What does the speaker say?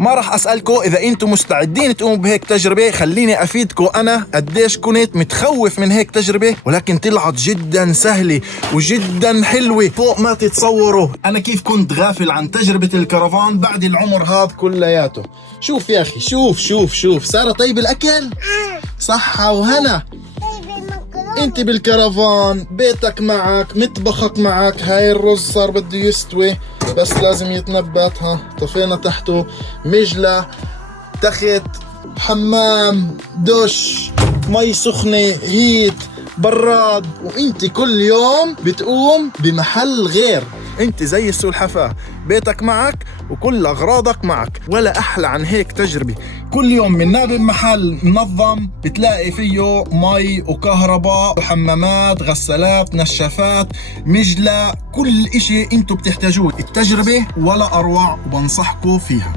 ما راح أسألكم إذا أنتم مستعدين تقوموا بهيك تجربة، خليني أفيدكم أنا قديش كنت متخوف من هيك تجربة، ولكن طلعت جدا سهلة وجدا حلوة فوق ما تتصوروا. أنا كيف كنت غافل عن تجربة الكرفان بعد العمر هذا كلياته. شوف يا أخي، شوف سارة، طيب الأكل صحة وهنا. انت بالكرفان، بيتك معك، مطبخك معك، هاي الرز صار بده يستوي بس لازم يتنبت. ها طفينا تحته مجلة، تخت، حمام، دش، مي سخنة، هيت، براد، وانت كل يوم بتقوم بمحل غير. انت زي السلحفاة، بيتك معك وكل اغراضك معك. ولا احلى عن هيك تجربة. كل يوم من بمحل منظم بتلاقي فيه مي وكهرباء وحمامات، غسالات، نشافات، مجلة، كل اشي انتو بتحتاجوه. التجربة ولا اروع وبنصحكم فيها.